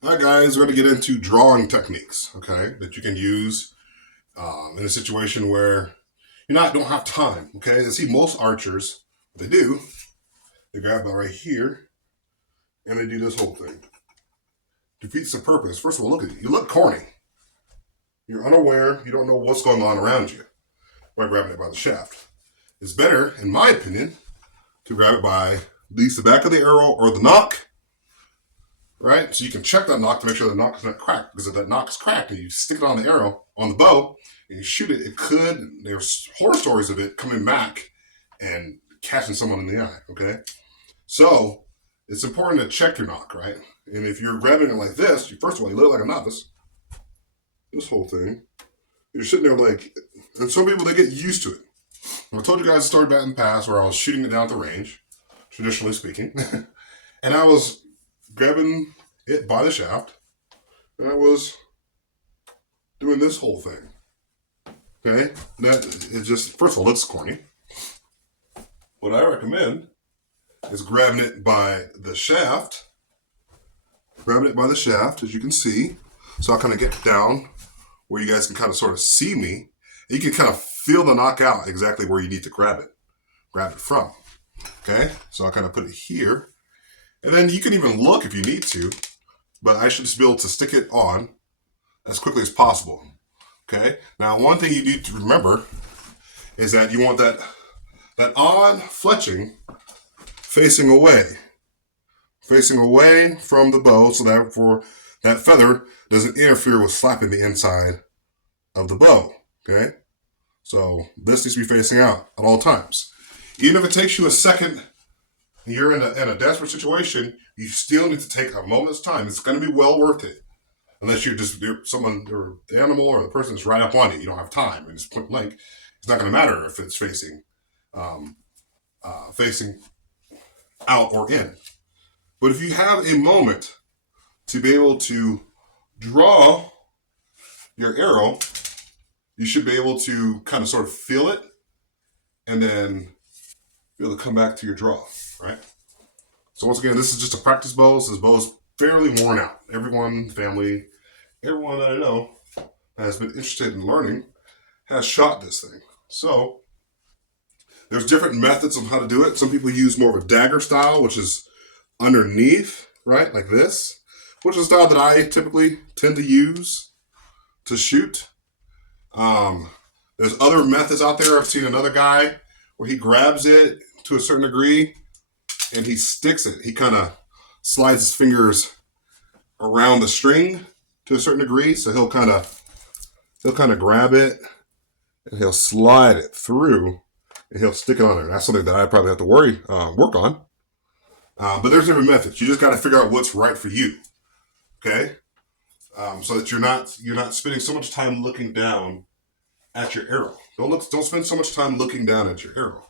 All right, guys, we're going to get into drawing techniques, okay, that you can use in a situation where don't have time, okay? I see most archers, what they do, they grab it right here and they do this whole thing. Defeats the purpose. First of all, look at you. You look corny. You're unaware. You don't know what's going on around you by grabbing it by the shaft. It's better, in my opinion, to grab it by at least the back of the arrow or the nock, right? So you can check that nock to make sure the nock is not cracked. Because if that nock is cracked and you stick it on the arrow, on the bow, and you shoot it, there's horror stories of it coming back and catching someone in the eye, okay? So it's important to check your nock, right? And if you're grabbing it like this, first of all, you look like a novice. This whole thing. You're sitting there like, and some people, they get used to it. I told you guys a story about in the past where I was shooting it down at the range, traditionally speaking, and I was grabbing it by the shaft, and I was doing this whole thing. Okay? That it just, first of all, looks corny. What I recommend is grabbing it by the shaft. Grabbing it by the shaft, as you can see. So I'll kind of get down where you guys can kind of sort of see me. You can kind of feel the knockout exactly where you need to grab it from. Okay? So I'll kind of put it here. And then you can even look if you need to, but I should just be able to stick it on as quickly as possible. Okay? Now, one thing you need to remember is that you want that on fletching facing away from the bow, so that that feather doesn't interfere with slapping the inside of the bow. Okay? So this needs to be facing out at all times. Even if it takes you a second, you're in a desperate situation, you still need to take a moment's time. It's going to be well worth it. Unless you're the animal or the person that's right up on you. You don't have time, and it's point blank. It's not going to matter if it's facing facing out or in. But if you have a moment to be able to draw your arrow, you should be able to kind of sort of feel it and then be able to come back to your draw, right? So once again, this is just a practice bow. So this bow is fairly worn out. Everyone that I know has been interested in learning has shot this thing. So there's different methods on how to do it. Some people use more of a dagger style, which is underneath, right, like this, which is a style that I typically tend to use to shoot. There's other methods out there. I've seen another guy where he grabs it to a certain degree and he sticks it. He kind of slides his fingers around the string to a certain degree, so he'll kind of grab it and he'll slide it through and he'll stick it on there. That's something that I probably have to work on. But there's different methods. You just got to figure out what's right for you. Okay, so that you're not spending so much time looking down at your arrow. Don't spend so much time looking down at your arrow.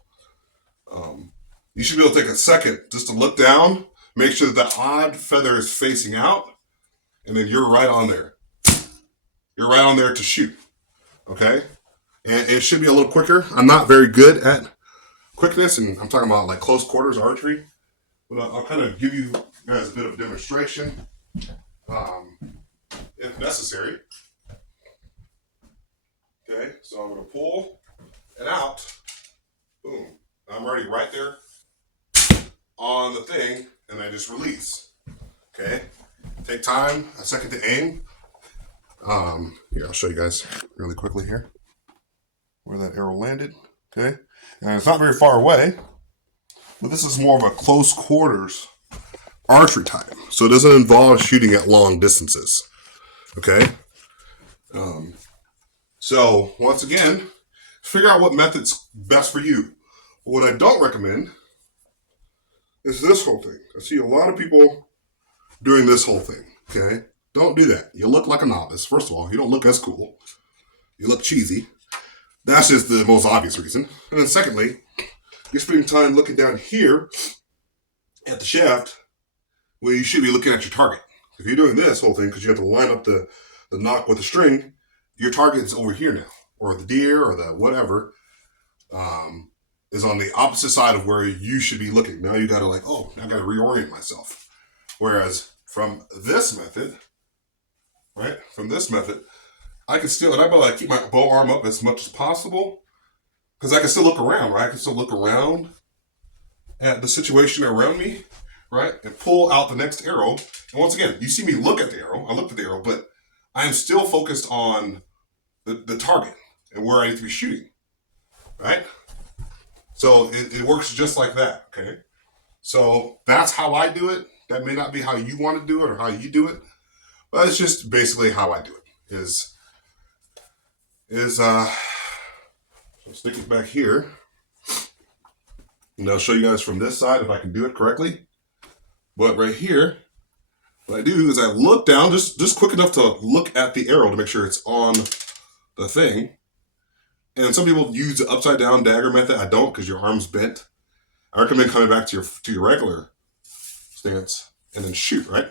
You should be able to take a second just to look down, make sure that the odd feather is facing out, and then you're right on there. You're right on there to shoot. Okay? And it should be a little quicker. I'm not very good at quickness, and I'm talking about like close quarters archery. But I'll kind of give you guys a bit of demonstration, if necessary. Okay, so I'm going to pull it out. Boom. I'm already right there on the thing, and I just release. Okay, take time, a second to aim. Here, I'll show you guys really quickly here where that arrow landed. Okay, and it's not very far away, but this is more of a close quarters archery type, so it doesn't involve shooting at long distances. Okay, so once again, figure out what method's best for you. What I don't recommend is this whole thing. I see a lot of people doing this whole thing. Okay, don't do that. You look like a novice. First of all, you don't look as cool. You look cheesy. That's just the most obvious reason. And then secondly, you're spending time looking down here at the shaft when you should be looking at your target. If you're doing this whole thing, because you have to line up the nock with the string, your target is over here now, or the deer or the whatever is on the opposite side of where you should be looking. Now you got to I got to reorient myself. Whereas from this method, right? From this method, I can still, and I like keep my bow arm up as much as possible because I can still look around, right? I can still look around at the situation around me, right? And pull out the next arrow. And once again, you see me look at the arrow. I look at the arrow, but I am still focused on the target and where I need to be shooting, right? So it works just like that, okay? So that's how I do it. That may not be how you want to do it or how you do it, but it's just basically how I do it. So stick it back here. And I'll show you guys from this side if I can do it correctly. But right here, what I do is I look down just quick enough to look at the arrow to make sure it's on the thing. And some people use the upside down dagger method. I don't because your arm's bent. I recommend coming back to your regular stance and then shoot, right?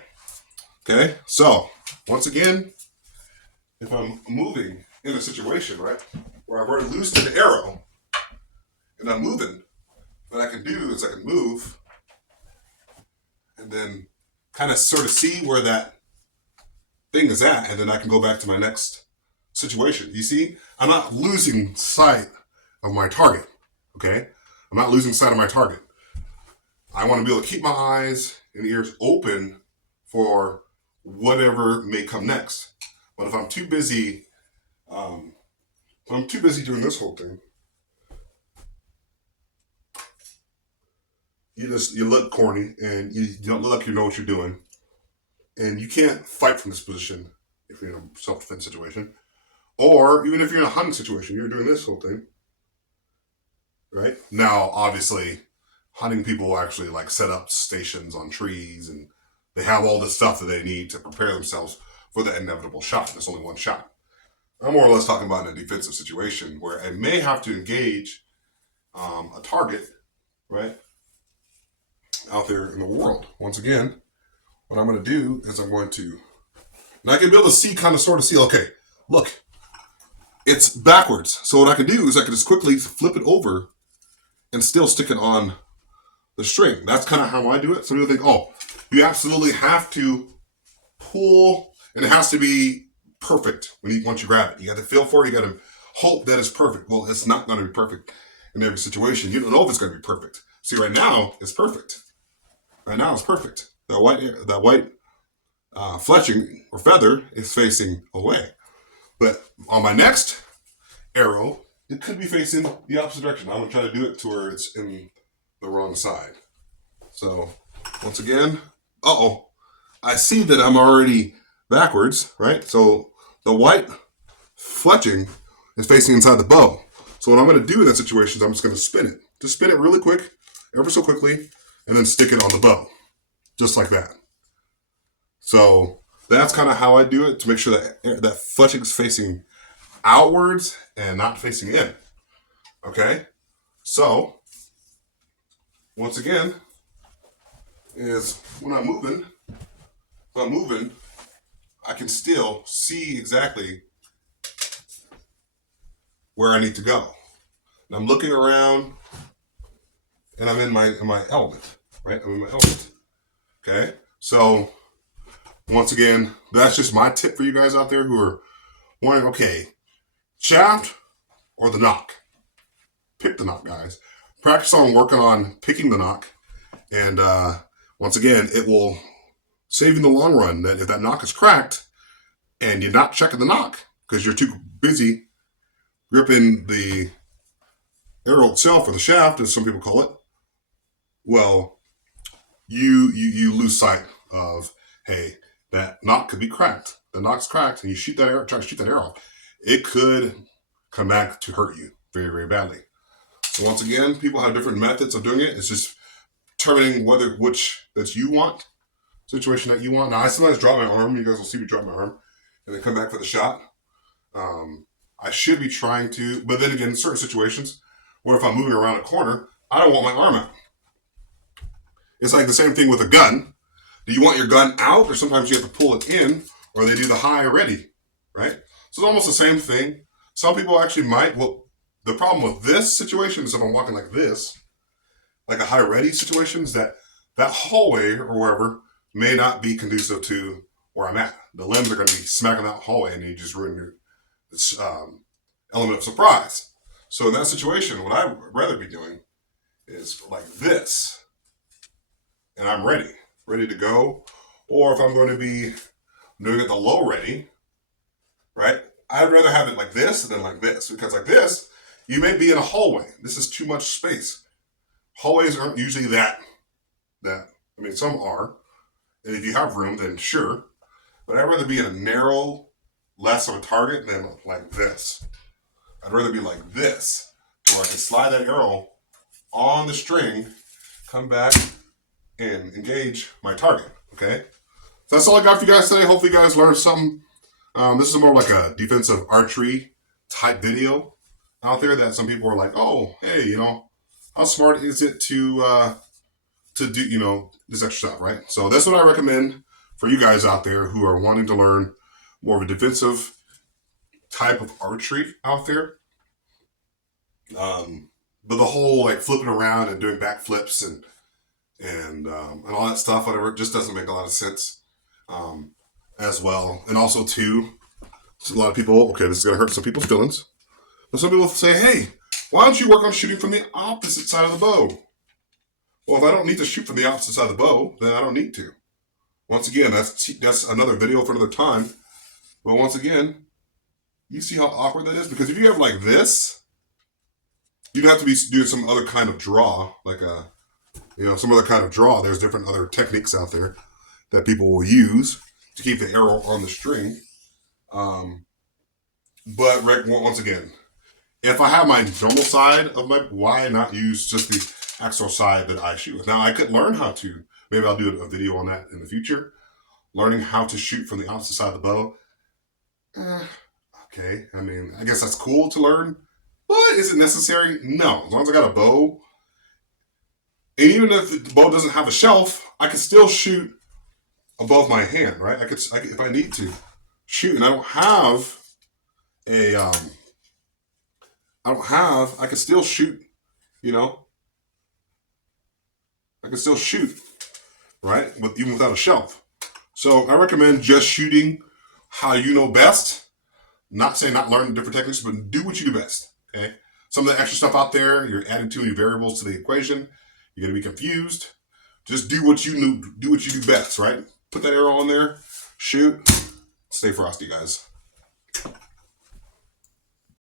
Okay, so once again, if I'm moving in a situation, right, where I've already loosed an arrow and I'm moving, what I can do is I can move and then kind of sort of see where that thing is at, and then I can go back to my next situation. You see, I'm not losing sight of my target, okay? I'm not losing sight of my target. I want to be able to keep my eyes and ears open for whatever may come next. But if I'm too busy, doing this whole thing, you look corny and you don't look like you know what you're doing, and you can't fight from this position if you're in a self-defense situation, or even if you're in a hunting situation, you're doing this whole thing, right? Now, obviously, hunting people actually like set up stations on trees, and they have all the stuff that they need to prepare themselves for the inevitable shot. There's only one shot. I'm more or less talking about in a defensive situation where I may have to engage a target, right, out there in the world. Once again, what I'm going to do is I'm going to, and I can be able to see, kind of sort of see, okay, look, it's backwards. So what I can do is I can just quickly flip it over and still stick it on the string. That's kind of how I do it. Some people think, oh, you absolutely have to pull, and it has to be perfect once you grab it. You got to feel for it. You got to hope that it's perfect. Well, it's not going to be perfect in every situation. You don't know if it's going to be perfect. See, right now, it's perfect. Right now, it's perfect. That white fletching or feather is facing away. But on my next arrow, it could be facing the opposite direction. I'm going to try to do it to where it's in the wrong side. So, once again, I see that I'm already backwards, right? So, the white fletching is facing inside the bow. So, what I'm going to do in that situation is I'm just going to spin it. Just spin it really quick, ever so quickly, and then stick it on the bow. Just like that. So, that's kind of how I do it to make sure that fletching is facing outwards and not facing in. Okay? So, once again, is when I'm moving, I can still see exactly where I need to go. And I'm looking around, and I'm in my element, right? I'm in my element. Okay? So, once again, that's just my tip for you guys out there who are wondering, okay, shaft or the nock? Pick the nock, guys. Practice on working on picking the nock, and once again, it will save you in the long run. That if that nock is cracked and you're not checking the nock because you're too busy gripping the arrow itself or the shaft, as some people call it, well, you lose sight of, hey, that nock could be cracked. The nock's cracked, and you shoot that arrow, try to shoot that arrow, it could come back to hurt you very, very badly. So once again, people have different methods of doing it. It's just determining which that you want, situation that you want. Now, I sometimes drop my arm. You guys will see me drop my arm and then come back for the shot. I should be trying to, but then again, in certain situations where if I'm moving around a corner, I don't want my arm out. It's like the same thing with a gun. Do you want your gun out, or sometimes you have to pull it in, or they do the high ready, right? So it's almost the same thing. Some people actually might. Well, the problem with this situation is if I'm walking like this, like a high ready situation, is that hallway or wherever may not be conducive to where I'm at. The limbs are going to be smacking that hallway, and you just ruin your element of surprise. So in that situation, what I'd rather be doing is like this, and I'm ready to go. Or if I'm going to be doing it the low ready, right? I'd rather have it like this than like this, because like this, you may be in a hallway. This is too much space. Hallways aren't usually that. I mean, some are, and if you have room, then sure. But I'd rather be in a narrow, less of a target than like this. I'd rather be like this, where I can slide that arrow on the string, come back, and engage my target. Okay, so that's all I got for you guys today. Hopefully, you guys learned something. This is more like a defensive archery type video out there that some people are like, oh, hey, you know, how smart is it to do, you know, this extra stuff, right? So that's what I recommend for you guys out there who are wanting to learn more of a defensive type of archery out there. But the whole like flipping around and doing backflips and all that stuff, whatever, just doesn't make a lot of sense. As well, and also too, a lot of people. Okay, this is gonna hurt some people's feelings, but some people say, "Hey, why don't you work on shooting from the opposite side of the bow?" Well, if I don't need to shoot from the opposite side of the bow, then I don't need to. Once again, that's another video for another time. But once again, you see how awkward that is? Because if you have like this, you'd have to be doing some other kind of draw, like some other kind of draw. There's different other techniques out there that people will use to keep the arrow on the string. But once again, if I have my normal side of my, why not use just the actual side that I shoot with? Now I could learn how to. Maybe I'll do a video on that in the future. Learning how to shoot from the opposite side of the bow. Okay, I mean, I guess that's cool to learn, but is it necessary? No. As long as I got a bow, and even if the bow doesn't have a shelf, I can still shoot above my hand, right? I could if I need to shoot, and I don't have a, I can still shoot, you know, I can still shoot, right? But even without a shelf. So I recommend just shooting how you know best. Not saying not learn different techniques, but do what you do best, okay? Some of the extra stuff out there, you're adding too many variables to the equation. You're gonna be confused. Just do what you do best, right? Put that arrow on there, shoot, stay frosty, guys.